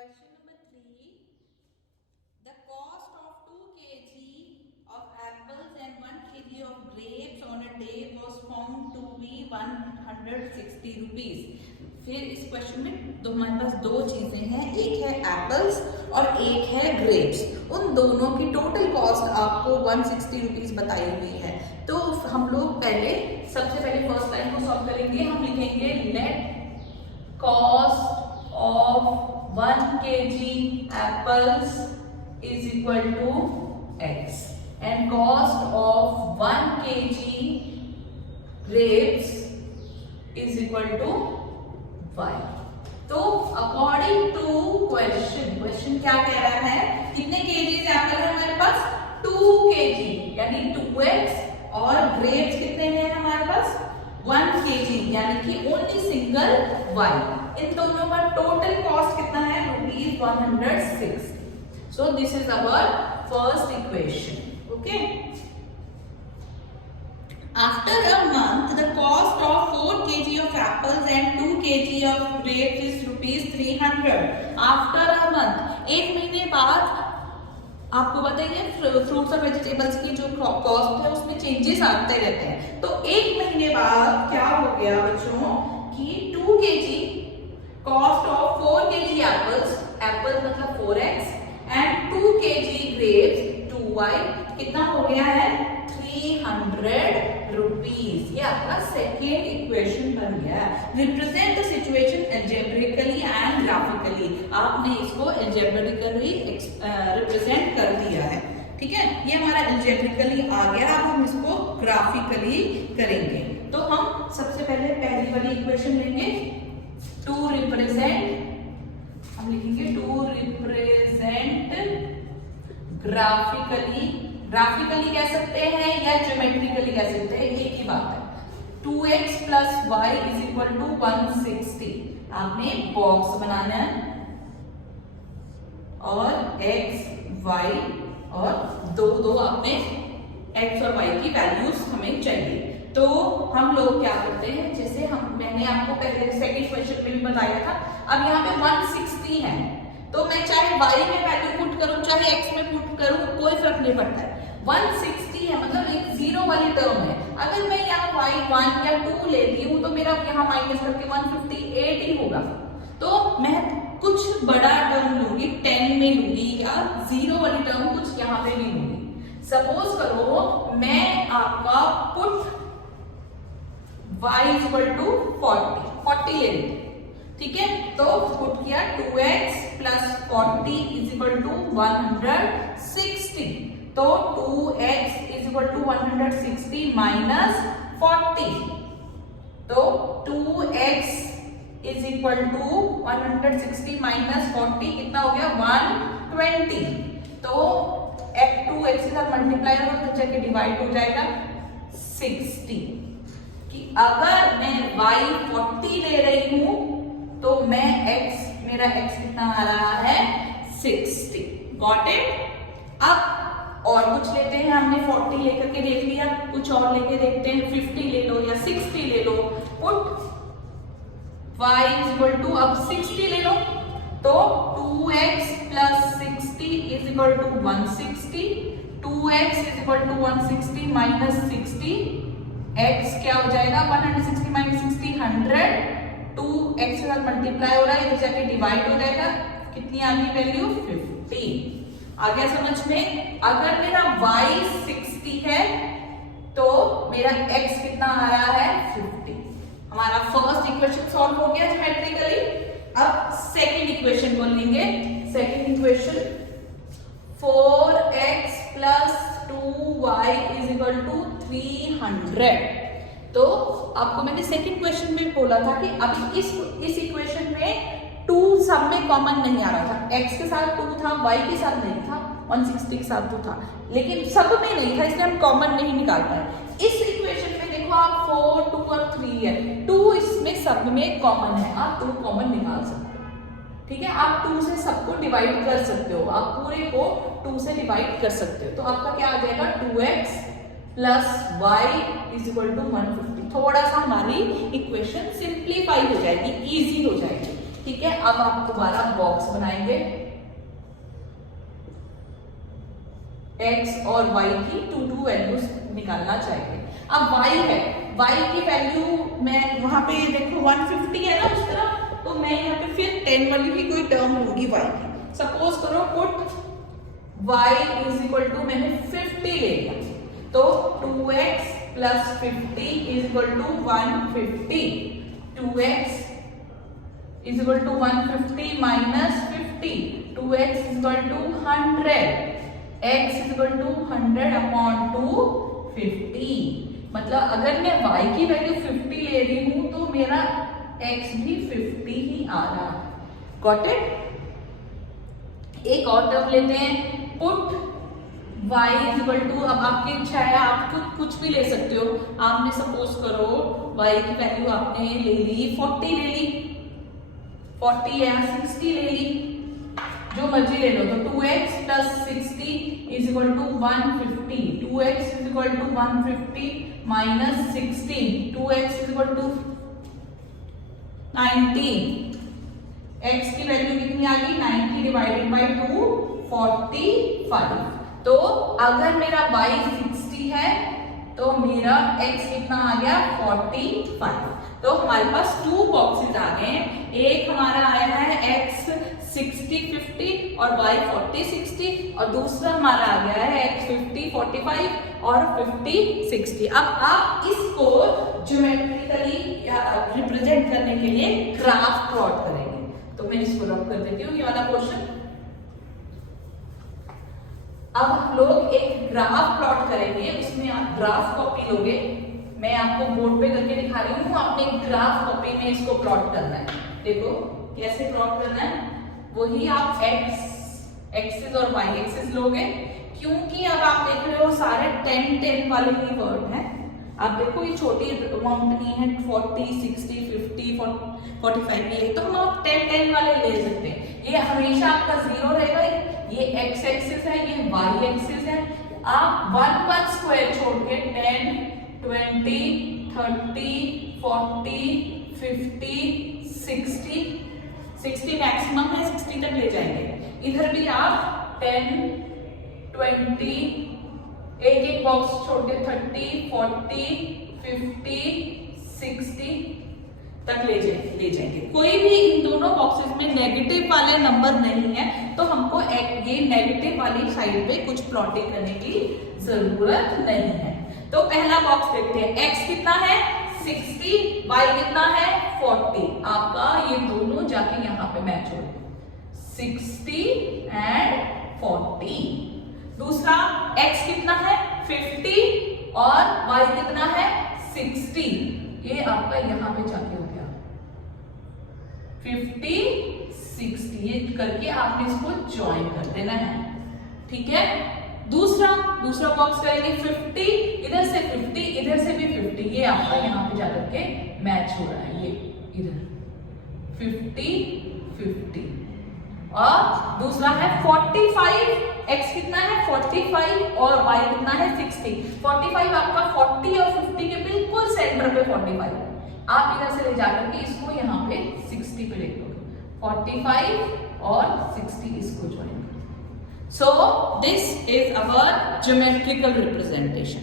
Question number 3. The cost of 2 kg of apples and 1 kg of grapes on a day was found to be 160 rupees. फिर इस question में हमारे पास दो चीजें हैं, एक है एप्पल्स और एक है ग्रेप्स। उन दोनों की टोटल कॉस्ट आपको 160 रुपीज बताई हुई है। तो हम लोग सबसे पहले फर्स्ट लाइन को सॉल्व करेंगे। हम लिखेंगे net cost of 1 kg apples is equal to x and cost of 1 kg grapes is equal to y. तो अकॉर्डिंग टू क्वेश्चन क्या कह रहा है, कितने केजीज एप्पल है हमारे पास? 2 केजी यानी 2x और ग्रेप्स कितने हैं हमारे पास? 1 केजी यानी कि ओनली सिंगल y। इन दोनों का टोटल कॉस्ट कितना है? ₹106। So this is our first equation. Okay, after a month the cost of 4 kg of apples and 2 kg of grapes is ₹300। After a month, एक महीने बाद आपको बताइए फ्रूट्स और वेजिटेबल्स की जो कॉस्ट है उसमें चेंजेस आते रहते हैं। तो एक महीने बाद क्या हो गया बच्चों कि 2 kg cost of 4 kg apples, Apple मतलब 4x and 2 kg grapes 2y, कितना हो गया है? 300 रुपीज। ये आपका सेकेंड इक्वेशन बन गया। Represent the situation algebraically and graphically. आपने इसको एल्जेब्रिकली रिप्रेजेंट कर दिया है, ठीक है। ये हमारा एल्जेब्रिकली आ गया। अब हम इसको ग्राफिकली करेंगे। तो हम सबसे पहले पहली वाली इक्वेशन लेंगे टू रिप्रेजेंट, हम लिखेंगे टू रिप्रेजेंट ग्राफिकली। ग्राफिकली कह सकते हैं या ज्योमेट्रिकली कह सकते हैं, एक ही बात है। 2x plus Y is equal to 160। आपने बॉक्स बनाना है और x y और दो आपने x और y की वैल्यूज हमें चाहिए। तो हम लोग क्या करते हैं, जैसे मैंने आपको पहले सेकंड क्वेश्चन में भी बताया था। अब यहाँ पे 160 है, तो मैं चाहे y में वैल्यू पुट करूं चाहे x में पुट करूं कोई फर्क नहीं पड़ता है। 160 है मतलब एक जीरो वाली टर्म है। अगर मैं यहाँ y1 या 2 लेती हूँ तो मेरा यहाँ माइनस करके 158 ही होगा। तो मैं कुछ बड़ा टर्म लूंगी, 10 में लूंगी या जीरो वाली टर्म कुछ यहाँ पे नहीं लूंगी। सपोज करो मैं आपका put y is equal to 40 ले ली, ठीक है। तो पुट किया 2x plus 40 is equal to 160। तो 2x is equal to 160 minus 40। तो 2x is equal to 160 minus 40 कितना हो गया? 120। तो 2x के साथ मल्टीप्लाई होगा तो जाके डिवाइड हो जाएगा 60। कि अगर मैं y 40 ले रही हूं तो मैं मेरा x कितना आ रहा है? 60। Got it? अब और कुछ लेते हैं, हमने 40 लेकर के देख लिया, कुछ और लेके देखते हैं। 50 ले लो या 60 ले लो। Put y is equal to, अब 60 ले लो तो 2x plus 60 is equal to 160। 2x is equal to 160 minus 60, x क्या हो जाएगा? 160 माइनस 60 100। 2x के साथ मल्टीप्लाई हो रहा है, इधर जाके डिवाइड हो जाएगा। कितनी आ गई वैल्यू? 50। आ गया समझ में? अगर मेरा y 60 है तो मेरा x कितना आ रहा है? 50। हमारा फर्स्ट इक्वेशन सॉल्व हो गया ज्योमेट्रिकली। अब सेकंड इक्वेशन को लेंगे। Second equation 4x plus 2y is equal to 300। तो आपको मैंने सेकंड क्वेश्चन में बोला था कि अभी इस इक्वेशन में 2 सब में कॉमन नहीं आ रहा था। x के साथ 2 था, y के साथ नहीं था, 160 के साथ 2 था, लेकिन सब में नहीं था, इसलिए हम कॉमन नहीं निकाल पाए। इस इक्वेशन में देखो आप 4, 2 और 3 है, 2 इसमें सब में कॉमन है, आप 2 कॉमन निकाल सकते हो, ठीक है। आप 2 से सबको डिवाइड कर सकते हो, आप पूरे को 2 से डिवाइड कर सकते हो। तो आपका क्या आ जाएगा? 2x plus y is equal to 150। थोड़ा सा हमारी इक्वेशन सिंप्लीफाई हो जाएगी, इजी हो जाएगी। ठीक है, अब आप दोबारा बॉक्स बनाएंगे x और y की 2 वैल्यूज निकालना चाहिए। अब y है, y की वैल्यू मैं वहां पे देखो 150 है ना उस तरह, तो मैं यहाँ पे फिर 10 वाली की कोई टर्म होगी y की। सपोज करो put y is equal to मैंने 50 ले लिया, तो 2x plus 50 is equal to 150, 2x is equal to 150 minus 50, 2x is equal to 100, x is equal to 100 upon 250। मतलब अगर मैं y की वैल्यू 50 ले रही हूं तो मेरा x भी 50 ही आ रहा है। Got it? एक और टर्म लेते हैं, put y is equal to, अब आपकी इच्छा है आप कुछ भी ले सकते हो। आपने सपोज करो y की वैल्यू आपने ले ली 40 ले ली, 40 या 60 ले ली, जो मर्जी ले लो। तो 2x plus 60 is equal to 150, 2x is equal to 150 minus 16, 2x is equal to 90, x की वैल्यू कितनी आ गई 90 डिवाइडेड बाई 2 45। तो अगर मेरा y 60 है तो मेरा x कितना आ गया 45। तो हमारे पास 2 बॉक्सेस आ गए हैं, एक हमारा आया है x 60 50 और y 40 60, और दूसरा हमारा आ गया है x 50 45 और 50 60। अब आप इसको ज्योमेट्रिकली रिप्रेजेंट करने के लिए ग्राफ प्लॉट करेंगे। तो मैं इसको रब कर देती हूँ ये वाला क्वेश्चन। अब हम लोग एक ग्राफ प्लॉट करेंगे, उसमें आप ग्राफ कॉपी लोगे, मैं आपको बोर्ड पे करके दिखा रही हूँ, आपने एक ग्राफ कॉपी में इसको प्लॉट करना है। देखो कैसे प्लॉट करना है, वही आप x एक्सिस और y एक्सिस लोगे, क्योंकि अब आप देख रहे हो सारे 10 वाले ही वर्ड हैं। आप देखो ये छोटी अमाउंट नहीं है, 40 60 50 45 नहीं है, तो हम आप 10 वाले ले सकते हैं। ये हमेशा आपका 0 रहेगा, ये x एक्सिस है, ये y एक्सिस है। आप 1 स्क्वायर छोड़ के 10 20 30 40 50 60 मैक्सिमम है, 60 तक ले जाएंगे। इधर भी आप 10 20 एक बॉक्स छोड़ के 30 40 50 60 तक ले जाएंगे। कोई भी इन दोनों बॉक्सेस में नेगेटिव वाले नंबर नहीं है, तो हमको ये नेगेटिव वाली साइड पे कुछ प्लॉटिंग करने की जरूरत नहीं है। तो पहला बॉक्स देखते हैं, x कितना है 60, y कितना है 40। आपका ये दोनों जाके यहाँ पे मैच हो, 60 एंड 40। दूसरा x कितना है 50 और y कितना है 60, ये आपका यहाँ पे जाके हो गया 50 60, ये करके आपने इसको ज्वाइन कर देना है। ठीक है, दूसरा बॉक्स करेंगे 50, इधर से 50 इधर से भी 50, ये आपका यहाँ पे जाकर के मैच हो रहा है, ये इधर 50 50। और दूसरा है 45, x कितना है 45 और y कितना है 60। 45 आपका 40 और 50 के बिल्कुल सेंटर पे 45, आप इधर से ले जाकर के इसको यहाँ पे 60 पे लिख दोगे, 45 और 60 इसको join. So this is our geometrical representation.